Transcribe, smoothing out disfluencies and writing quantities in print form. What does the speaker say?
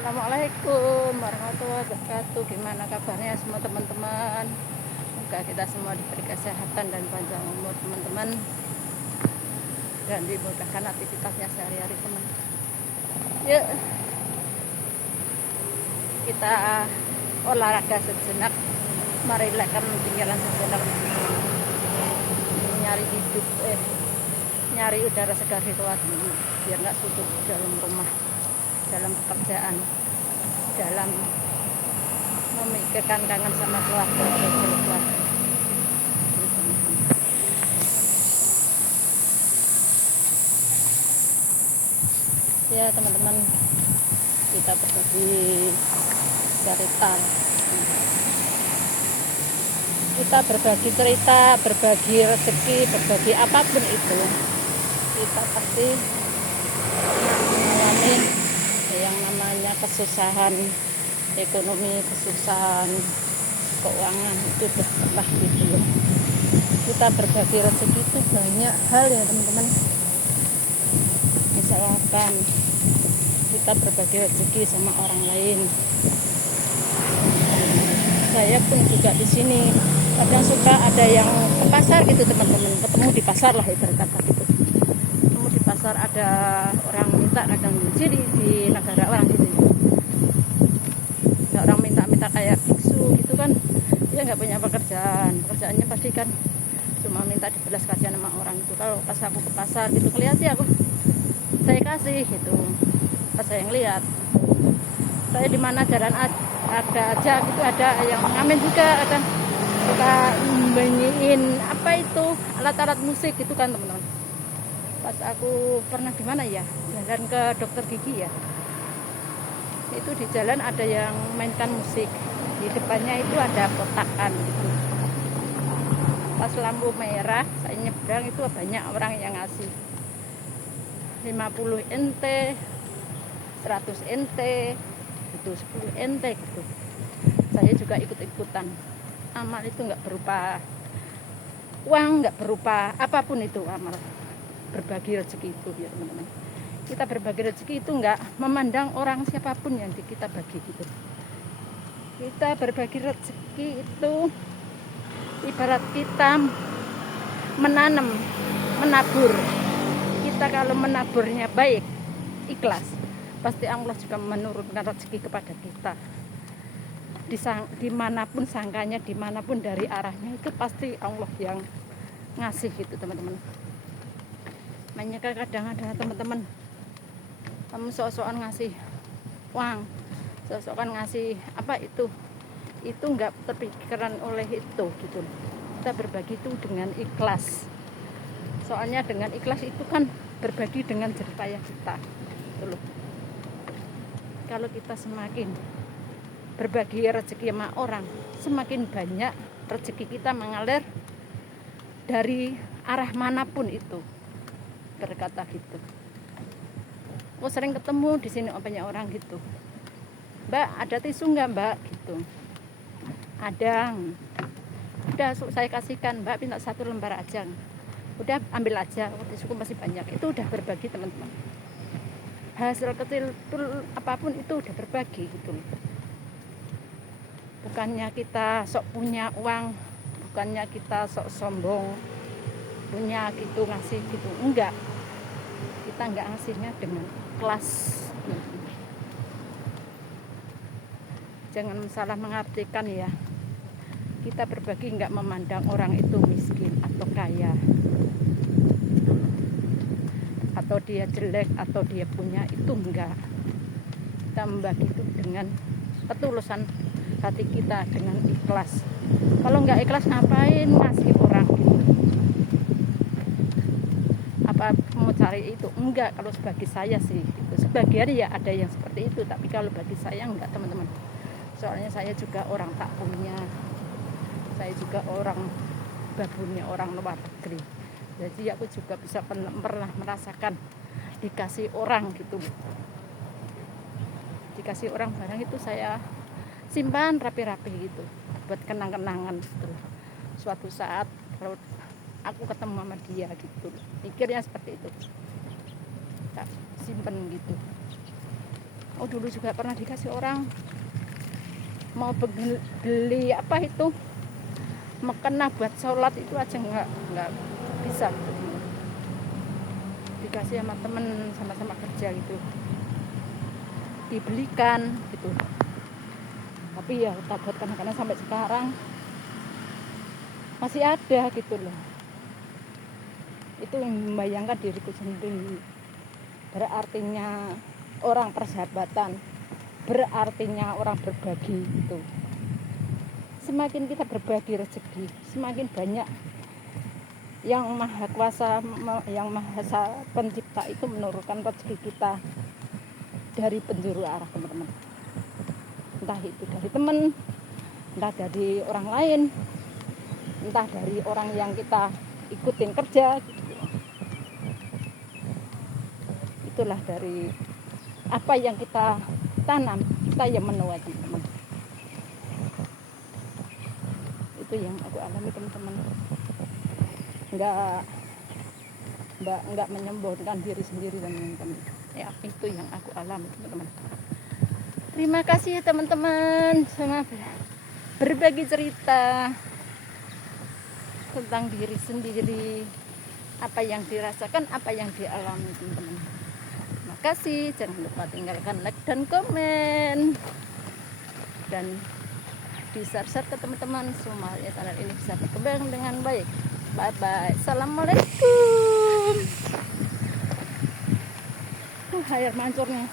Assalamualaikum warahmatullahi wabarakatuh. Gimana kabarnya semua teman-teman? Semoga kita semua diberi kesehatan dan panjang umur teman-teman, dan dimudahkan aktivitasnya sehari-hari teman. Yuk kita olahraga sejenak, merelakan tinggalan sejenak, nyari hidup, nyari udara segar di luar dulu, biar nggak suntuk dalam rumah, dalam pekerjaan, dalam memikirkan kangen sama keluarga. Ya teman-teman, kita berbagi cerita, kita berbagi cerita, berbagi rezeki, berbagi apapun itu, kita pasti mengalami yang namanya kesusahan ekonomi, kesusahan keuangan, itu pernah gitu loh. Kita berbagi rezeki itu banyak hal ya teman-teman. Misalkan kita berbagi rezeki sama orang lain, saya pun juga di sini kadang suka ada yang ke pasar gitu teman-teman, ketemu di pasar lah ibarat kata gitu, ketemu di pasar ada orang minta, kadang di negara orang gitu, ada orang minta kayak biksu gitu kan, dia nggak punya pekerjaannya pasti kan cuma minta dibelas kasihan sama orang itu. Kalau pas aku ke pasar gitu kelihatan aku, saya kasih gitu, pas saya ngeliat, saya di mana jalan ada aja gitu, ada yang ngamen juga, ada suka bunyiin apa itu alat-alat musik gitu kan teman-teman. Pas aku pernah di mana ya, jalan ke dokter gigi ya, itu di jalan ada yang mainkan musik, di depannya itu ada kotakan gitu. Pas lampu merah saya nyebrang, itu banyak orang yang ngasih 50 NT, 100 NT gitu, 10 NT gitu. Saya juga ikut-ikutan. Amal itu nggak berupa uang, nggak berupa apapun itu amal. Berbagi rezeki itu ya teman-teman. Kita berbagi rezeki itu nggak memandang orang siapapun yang kita bagi gitu. Kita berbagi rezeki itu ibarat kita menanam, menabur. Kita kalau menaburnya baik, ikhlas, pasti Allah juga menurunkan rezeki kepada kita. Dimanapun sangkanya, dimanapun dari arahnya, itu pasti Allah yang ngasih gitu teman-teman. Makanya kadang ada teman-teman, kamu sok-sokan ngasih uang, sok-sokan ngasih apa itu nggak terpikiran oleh itu gitu. Kita berbagi itu dengan ikhlas, soalnya dengan ikhlas itu kan berbagi dengan jerih payah kita gitu loh. Kalau kita semakin berbagi rezeki sama orang, semakin banyak rezeki kita mengalir dari arah manapun itu, berkata gitu. Aku sering ketemu di sini banyak orang gitu, Mbak ada tisu nggak Mbak gitu, ada, udah saya kasihkan, Mbak minta 1 lembar aja, udah ambil aja, tisuku masih banyak. Itu udah berbagi teman-teman. Hasil kecil apapun itu udah berbagi gitu. Bukannya kita sok punya uang, bukannya kita sok sombong punya gitu, ngasih gitu, enggak. Kita enggak ngasihnya dengan ikhlas. Jangan salah mengartikan ya, kita berbagi enggak memandang orang itu miskin atau kaya, atau dia jelek atau dia punya, itu enggak. Kita membagi itu dengan ketulusan hati kita, dengan ikhlas. Kalau nggak ikhlas ngapain ngasih orang gitu? Apa mau cari itu? Enggak. Kalau bagi saya sih gitu. Sebagian ya ada yang seperti itu, tapi kalau bagi saya enggak teman-teman. Soalnya saya juga orang tak punya, saya juga orang babunnya orang luar negeri, jadi aku juga bisa pernah merasakan dikasih orang gitu, dikasih orang barang itu saya simpan rapi-rapi gitu buat kenang-kenangan gitu. Suatu saat kalau aku ketemu sama dia gitu, pikirnya seperti itu, tak simpen gitu. Oh dulu juga pernah dikasih orang, mau beli apa itu, mukena buat sholat itu aja nggak bisa gitu. Dikasih sama temen, sama-sama kerja gitu, dibelikan gitu. Tapi ya takut kadang-kadang sampai sekarang masih ada gitu loh. Itu yang membayangkan diriku sendiri. Berartinya orang persahabatan, berartinya orang berbagi gitu. Semakin kita berbagi rezeki, semakin banyak yang maha kuasa, yang maha pencipta itu menurunkan rezeki kita dari penjuru arah, teman-teman. Entah itu dari teman, entah dari orang lain, entah dari orang yang kita ikutin kerja gitu. Itulah dari apa yang kita tanam, kita yang menuai, teman-teman. Itu yang aku alami, teman-teman. Enggak menyembuhkan diri sendiri, teman-teman. Ya, itu yang aku alami, teman-teman. Terima kasih teman-teman, sama berbagi cerita tentang diri sendiri, apa yang dirasakan, apa yang dialami, teman-teman. Terima kasih, jangan lupa tinggalkan like dan komen, dan di-share ke teman-teman supaya channel ini bisa berkembang dengan baik. Bye bye, assalamualaikum. Air mancurnya.